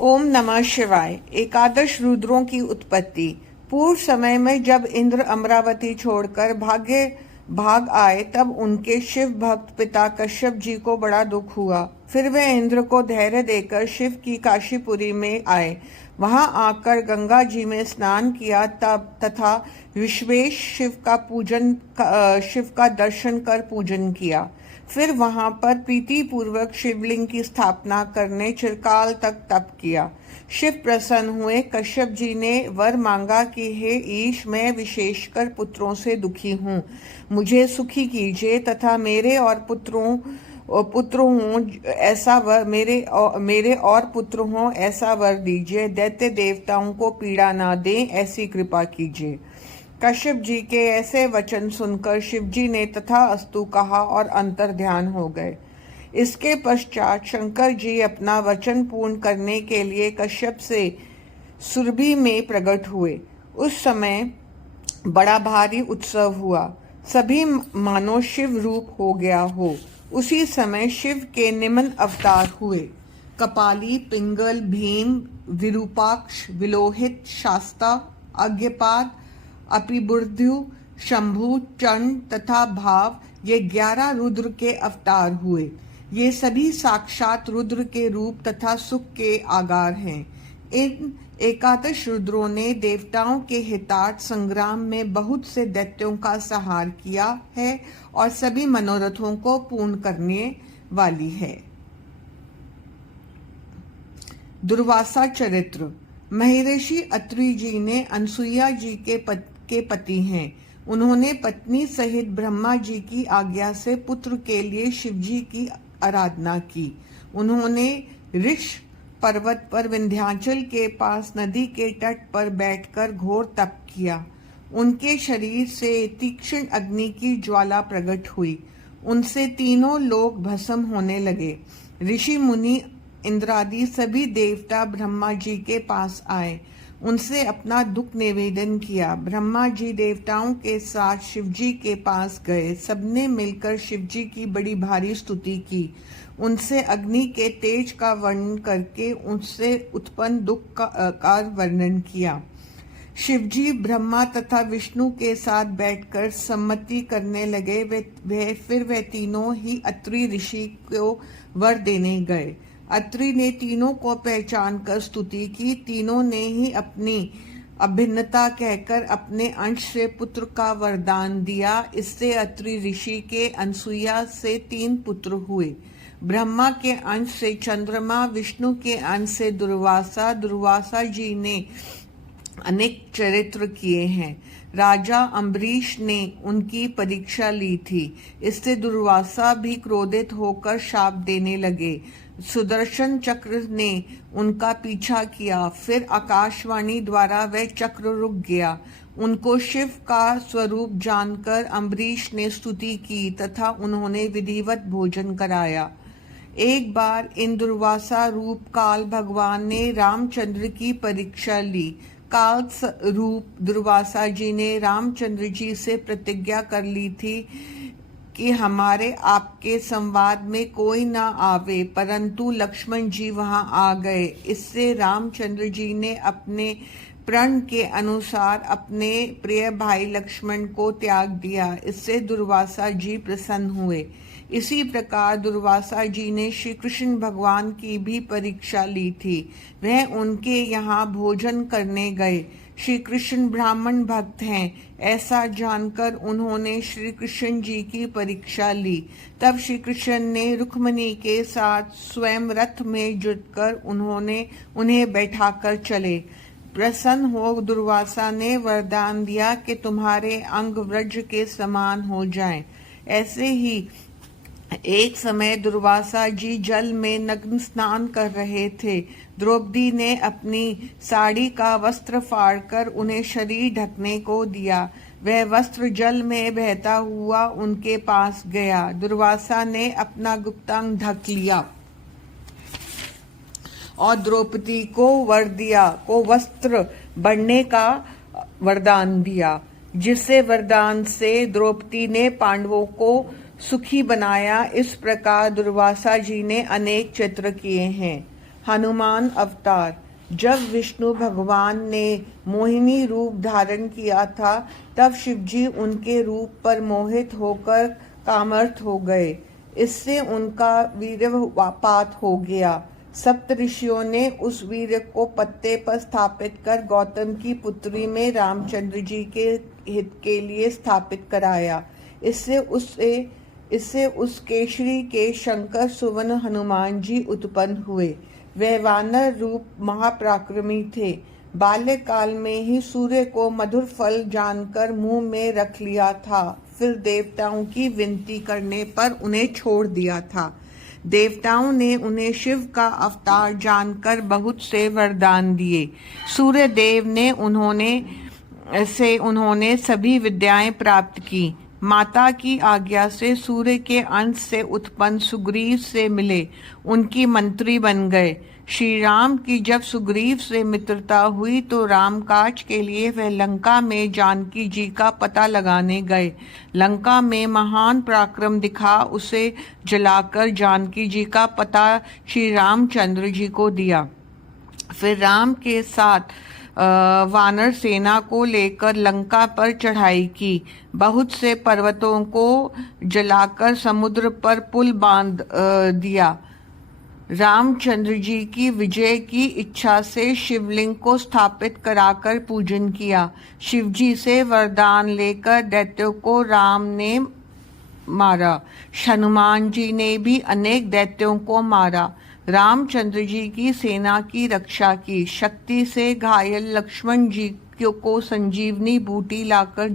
ओम नमः शिवाय। एकादश रुद्रों की उत्पत्ति। पूर्व समय में जब इंद्र अमरावती छोड़कर भाग आए, तब उनके शिव भक्त पिता कश्यप जी को बड़ा दुख हुआ। फिर वे इंद्र को धैर्य देकर शिव की काशीपुरी में आए। वहां आकर गंगा जी में स्नान किया तथा विश्वेश शिव का दर्शन कर पूजन किया। फिर वहां पर प्रीति पूर्वक शिवलिंग की स्थापना करने चिरकाल तक तप किया। शिव प्रसन्न हुए। कश्यप जी ने वर मांगा कि हे ईश, मैं विशेषकर पुत्रों से दुखी हूँ, मुझे सुखी कीजिए तथा मेरे और पुत्र हों ऐसा वर मेरे और पुत्र हों ऐसा वर दीजिए। दैत्य देवताओं को पीड़ा ना दें, ऐसी कृपा कीजिए। कश्यप जी के ऐसे वचन सुनकर शिवजी ने तथा अस्तु कहा और अंतर ध्यान हो गए। इसके पश्चात शंकर जी अपना वचन पूर्ण करने के लिए कश्यप से सुरभि में प्रकट हुए। उस समय बड़ा भारी उत्सव हुआ, सभी मानो शिव रूप हो गया हो। उसी समय शिव के निम्न अवतार हुए: कपाली, पिंगल, भीम, विरूपाक्ष, विलोहित, शास्ता, अज्ञपाद, अपिबुर्धु, शंभु, चंड तथा भाव, ये 11 रुद्र के अवतार हुए। ये सभी साक्षात रुद्र के रूप तथा सुख के आगार हैं। इन एकादश रुद्रों ने देवताओं के हितार्थ संग्राम में बहुत से दैत्यों का संहार किया है और सभी मनोरथों को पूर्ण करने वाली है। दुर्वासा चरित्र। महर्षि अत्रि जी ने अनसुईया जी के पति हैं। उन्होंने पत्नी सहित ब्रह्मा जी की आज्ञा से पुत्र के लिए शिवजी की आराधना की। उन्होंने ऋष पर्वत पर विंध्याचल के पास नदी के तट पर बैठकर घोर तप किया। उनके शरीर से तीक्ष्ण अग्नि की ज्वाला प्रकट हुई। उनसे तीनों लोग भस्म होने लगे। ऋषि मुनि इंद्रादि सभी देवता ब्रह्मा जी के पास आए, उनसे अपना दुख निवेदन किया। ब्रह्मा जी देवताओं के साथ शिवजी के पास गए। सबने मिलकर शिवजी की बड़ी भारी स्तुति की। उनसे अग्नि के तेज का वर्णन करके उनसे उत्पन्न दुख का वर्णन किया। शिवजी ब्रह्मा तथा विष्णु के साथ बैठकर सम्मति करने लगे। फिर वे तीनों ही अत्रि ऋषि को वर देने गए। अत्रि ने तीनों को पहचान कर स्तुति की। तीनों ने ही अपनी अभिन्नता कहकर अपने अंश से पुत्र का वरदान दिया। इससे अत्रि ऋषि के अनसुईया से 3 पुत्र हुए। ब्रह्मा के अंश से चंद्रमा, विष्णु के अंश से दुर्वासा जी ने अनेक चरित्र किए हैं। राजा अम्बरीश ने उनकी परीक्षा ली थी। इससे दुर्वासा भी क्रोधित होकर शाप देने लगे। सुदर्शन चक्र ने उनका पीछा किया। फिर आकाशवाणी द्वारा वह चक्र रुक गया। उनको शिव का स्वरूप जानकर अम्बरीश ने स्तुति की तथा उन्होंने विधिवत भोजन कराया। एक बार इन दुर्वासा रूप काल भगवान ने रामचंद्र की परीक्षा ली। काल रूप दुर्वासा जी ने रामचंद्र जी से प्रतिज्ञा कर ली थी कि हमारे आपके संवाद में कोई ना आवे, परंतु लक्ष्मण जी वहां आ गए। इससे रामचंद्र जी ने अपने प्रण के अनुसार अपने प्रिय भाई लक्ष्मण को त्याग दिया। इससे दुर्वासा जी प्रसन्न हुए। इसी प्रकार दुर्वासा जी ने श्री कृष्ण भगवान की भी परीक्षा ली थी। वह उनके यहाँ भोजन करने गए। श्री कृष्ण ब्राह्मण भक्त हैं, ऐसा जानकर उन्होंने श्री कृष्ण जी की परीक्षा ली। तब श्री कृष्ण ने रुक्मिणी के साथ स्वयं रथ में जुटकर उन्हें बैठाकर चले। प्रसन्न हो दुर्वासा ने वरदान दिया कि तुम्हारे अंग वज्र के समान हो जाएं। ऐसे ही एक समय दुर्वासा जी जल में नग्न स्नान कर रहे थे। द्रौपदी ने अपनी साड़ी का वस्त्र फाड़कर उन्हें शरीर ढकने को दिया। वह वस्त्र जल में बहता हुआ उनके पास गया। दुर्वासा ने अपना गुप्तांग ढक लिया और द्रौपदी को वस्त्र बढ़ने का वरदान दिया, जिससे वरदान से द्रौपदी ने पांडवों को सुखी बनाया। इस प्रकार दुर्वासा जी ने अनेक चित्र किए हैं। हनुमान अवतार। जब विष्णु भगवान ने मोहिनी रूप धारण किया था तब शिवजी उनके रूप पर मोहित होकर कामर्थ हो गए। इससे उनका वीर्यपात हो गया। सप्तऋषियों ने उस वीर्य को पत्ते पर स्थापित कर गौतम की पुत्री में रामचंद्र जी के हित के लिए स्थापित कराया। इससे उस केशरी के शंकर सुवन हनुमान जी उत्पन्न हुए। वे वानर रूप महापराक्रमी थे। बाल्यकाल में ही सूर्य को मधुर फल जानकर मुंह में रख लिया था, फिर देवताओं की विनती करने पर उन्हें छोड़ दिया था। देवताओं ने उन्हें शिव का अवतार जानकर बहुत से वरदान दिए। सूर्य देव ने उन्होंने सभी विद्याएं प्राप्त की। माता की आज्ञा से सूर्य के अंश से उत्पन्न सुग्रीव से मिले, उनकी मंत्री बन गए। श्री राम की जब सुग्रीव से मित्रता हुई तो रामकाज के लिए वह लंका में जानकी जी का पता लगाने गए। लंका में महान पराक्रम दिखा उसे जलाकर जानकी जी का पता श्री रामचंद्र जी को दिया। फिर राम के साथ वानर सेना को लेकर लंका पर चढ़ाई की। बहुत से पर्वतों को जलाकर समुद्र पर पुल बांध दिया। रामचंद्र जी की विजय की इच्छा से शिवलिंग को स्थापित कराकर पूजन किया। शिवजी से वरदान लेकर दैत्यों को राम ने मारा। हनुमान जी ने भी अनेक दैत्यों को मारा। रामचंद्र जी की सेना की रक्षा की। शक्ति से घायल लक्ष्मण जी को संजीवनी बूटी लाकर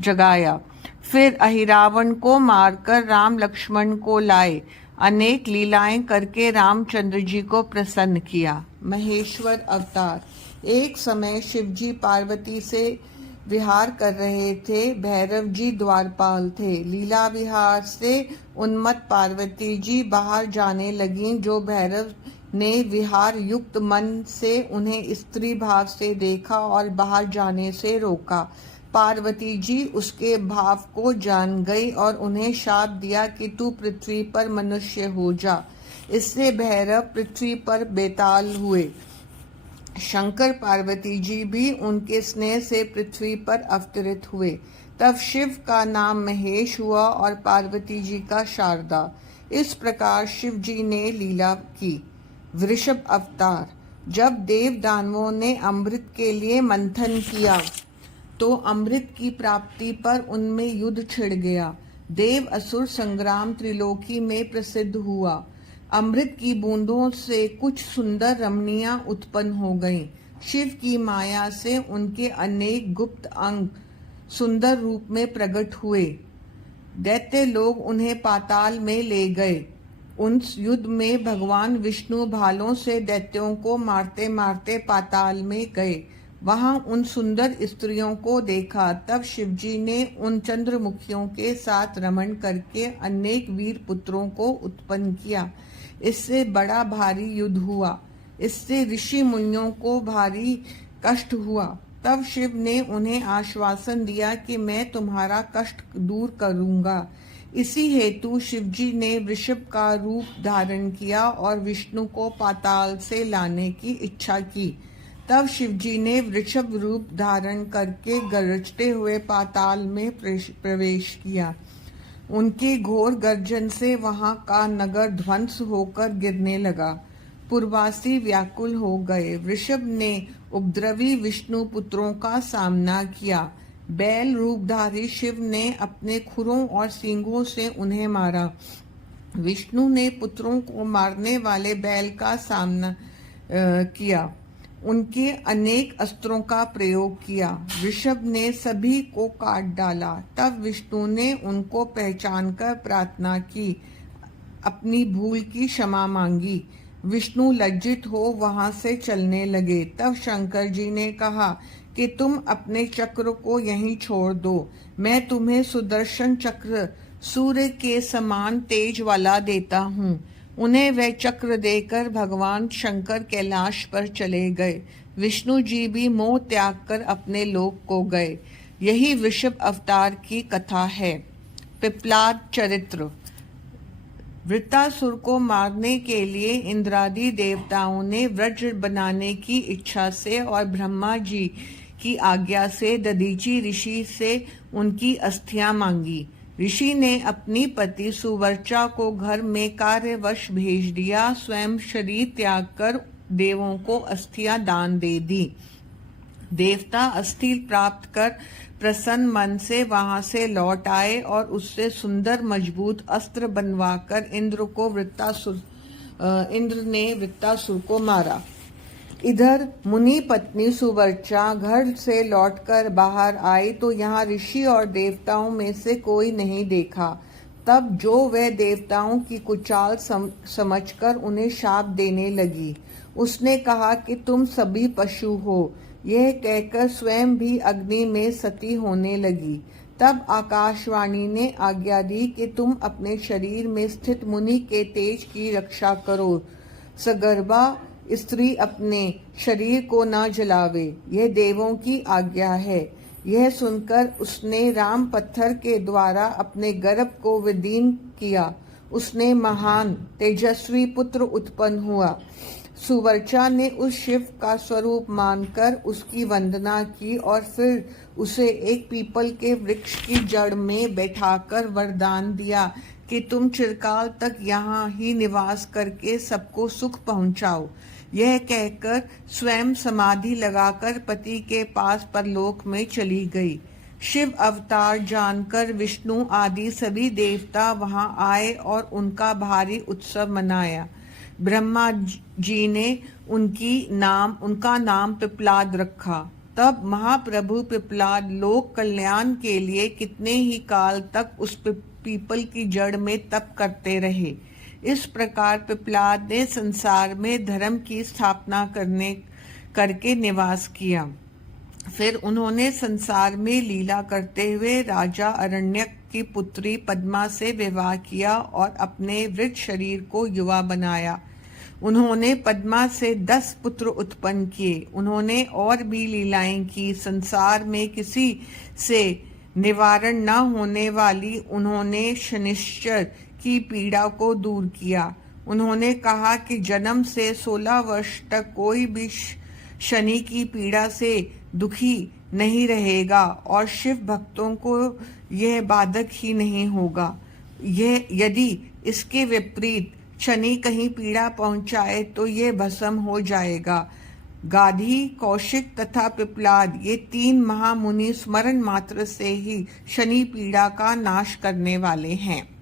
जगाया। फिर अहिरावण को मारकर राम लक्ष्मण को लाए। अनेक लीलाएं करके रामचंद्र जी को प्रसन्न किया। महेश्वर अवतार। एक समय शिवजी पार्वती से विहार कर रहे थे। भैरव जी द्वारपाल थे। लीला विहार से उन्मत्त पार्वती जी बाहर जाने लगीं। जो भैरव ने विहार युक्त मन से उन्हें स्त्री भाव से देखा और बाहर जाने से रोका। पार्वती जी उसके भाव को जान गई और उन्हें शाप दिया कि तू पृथ्वी पर मनुष्य हो जा। इससे भैरव पृथ्वी पर बेताल हुए। शंकर पार्वती जी भी उनके स्नेह से पृथ्वी पर अवतरित हुए। तब शिव का नाम महेश हुआ और पार्वती जी का शारदा। इस प्रकार शिव जी ने लीला की। वृषभ अवतार। जब देव दानवों ने अमृत के लिए मंथन किया तो अमृत की प्राप्ति पर उनमें युद्ध छिड़ गया। देव असुर संग्राम त्रिलोकी में प्रसिद्ध हुआ। अमृत की बूंदों से कुछ सुंदर रमणियां उत्पन्न हो गईं। शिव की माया से उनके अनेक गुप्त अंग सुंदर रूप में प्रकट हुए। दैत्य लोग उन्हें पाताल में ले गए। उस युद्ध में भगवान विष्णु भालों से दैत्यों को मारते मारते पाताल में गए। वहां उन सुंदर स्त्रियों को देखा। तब शिवजी ने उन चंद्रमुखियों के साथ रमण करके अनेक वीर पुत्रों को उत्पन्न किया। इससे बड़ा भारी युद्ध हुआ। इससे ऋषि मुनियों को भारी कष्ट हुआ। तब शिव ने उन्हें आश्वासन दिया कि मैं तुम्हारा कष्ट दूर करूंगा। इसी हेतु शिवजी ने वृषभ का रूप धारण किया और विष्णु को पाताल से लाने की इच्छा की। तब शिवजी ने वृषभ रूप धारण करके गरजते हुए पाताल में प्रवेश किया। उनकी घोर गर्जन से वहां का नगर ध्वंस होकर गिरने लगा। पूर्वासी व्याकुल हो गए। वृषभ ने उपद्रवी विष्णु पुत्रों का सामना किया। बैल रूपधारी शिव ने अपने खुरों और सींगों से उन्हें मारा। विष्णु ने पुत्रों को मारने वाले बैल का सामना किया। उनके अनेक अस्त्रों का प्रयोग किया। वृषभ ने सभी को काट डाला। तब विष्णु ने उनको पहचानकर प्रार्थना की, अपनी भूल की क्षमा मांगी। विष्णु लज्जित हो वहां से चलने लगे। तब शंकर जी ने कहा कि तुम अपने चक्र को यहीं छोड़ दो। मैं तुम्हें सुदर्शन चक्र सूर्य के समान तेज वाला देता हूँ। उन्हें वह चक्र देकर भगवान शंकर कैलाश पर चले गए। विष्णु जी भी मोह त्याग कर अपने लोक को गए। यही वृषभ अवतार की कथा है। पिप्लाद चरित्र। वृत्तासुर को मारने के लिए इंद्रादि देवताओं ने वज्र बनाने की इच्छा से और ब्रह्मा जी की आज्ञा से दधीचि ऋषि से उनकी अस्थियां मांगी। ऋषि ने अपनी पति सुवर्चा को घर में कार्यवश भेज दिया, स्वयं शरीर त्याग कर देवों को अस्थियां दान दे दी। देवता अस्थि प्राप्त कर प्रसन्न मन से वहां से लौट आए और उससे सुंदर मजबूत अस्त्र बनवाकर इंद्र ने वृत्तासुर को मारा। इधर मुनि पत्नी सुवर्चा घर से लौटकर बाहर आई तो यहाँ ऋषि और देवताओं में से कोई नहीं देखा। तब जो वह देवताओं की कुचाल समझकर उन्हें शाप देने लगी। उसने कहा कि तुम सभी पशु हो। यह कहकर स्वयं भी अग्नि में सती होने लगी। तब आकाशवाणी ने आज्ञा दी कि तुम अपने शरीर में स्थित मुनि के तेज की रक्षा करो। सगर्भा स्त्री अपने शरीर को न जलावे, यह देवों की आज्ञा है। यह सुनकर उसने राम पत्थर के द्वारा अपने गर्भ को विदीर्ण किया। उसने महान तेजस्वी पुत्र उत्पन्न हुआ। सुवर्चा ने उस शिव का स्वरूप मानकर उसकी वंदना की और फिर उसे एक पीपल के वृक्ष की जड़ में बैठाकर वरदान दिया कि तुम चिरकाल तक यहाँ ही निवास करके सबको सुख पहुँचाओ। यह कहकर स्वयं समाधि लगाकर पति के पास परलोक में चली गई। शिव अवतार जानकर विष्णु आदि सभी देवता वहां आए और उनका भारी उत्सव मनाया। ब्रह्मा जी ने उनका नाम पिपलाद रखा। तब महाप्रभु पिपलाद लोक कल्याण के लिए कितने ही काल तक उस पीपल की जड़ में तप करते रहे। इस प्रकार पिपलाद ने संसार में धर्म की स्थापना करके निवास किया। फिर उन्होंने संसार में लीला करते हुए राजा अरण्यक की पुत्री पद्मा से विवाह किया और अपने वृद्ध शरीर को युवा बनाया। उन्होंने पद्मा से 10 पुत्र उत्पन्न किए। उन्होंने और भी लीलाएं की। संसार में किसी से निवारण न होने वाली उन्होंने शनिश्चर की पीड़ा को दूर किया। उन्होंने कहा कि जन्म से 16 वर्ष तक कोई भी शनि की पीड़ा से दुखी नहीं रहेगा और शिव भक्तों को यह बाधक ही नहीं होगा। यह यदि इसके विपरीत शनि कहीं पीड़ा पहुंचाए तो यह भस्म हो जाएगा। गाधी, कौशिक तथा पिपलाद ये 3 महामुनि स्मरण मात्र से ही शनि पीड़ा का नाश करने वाले हैं।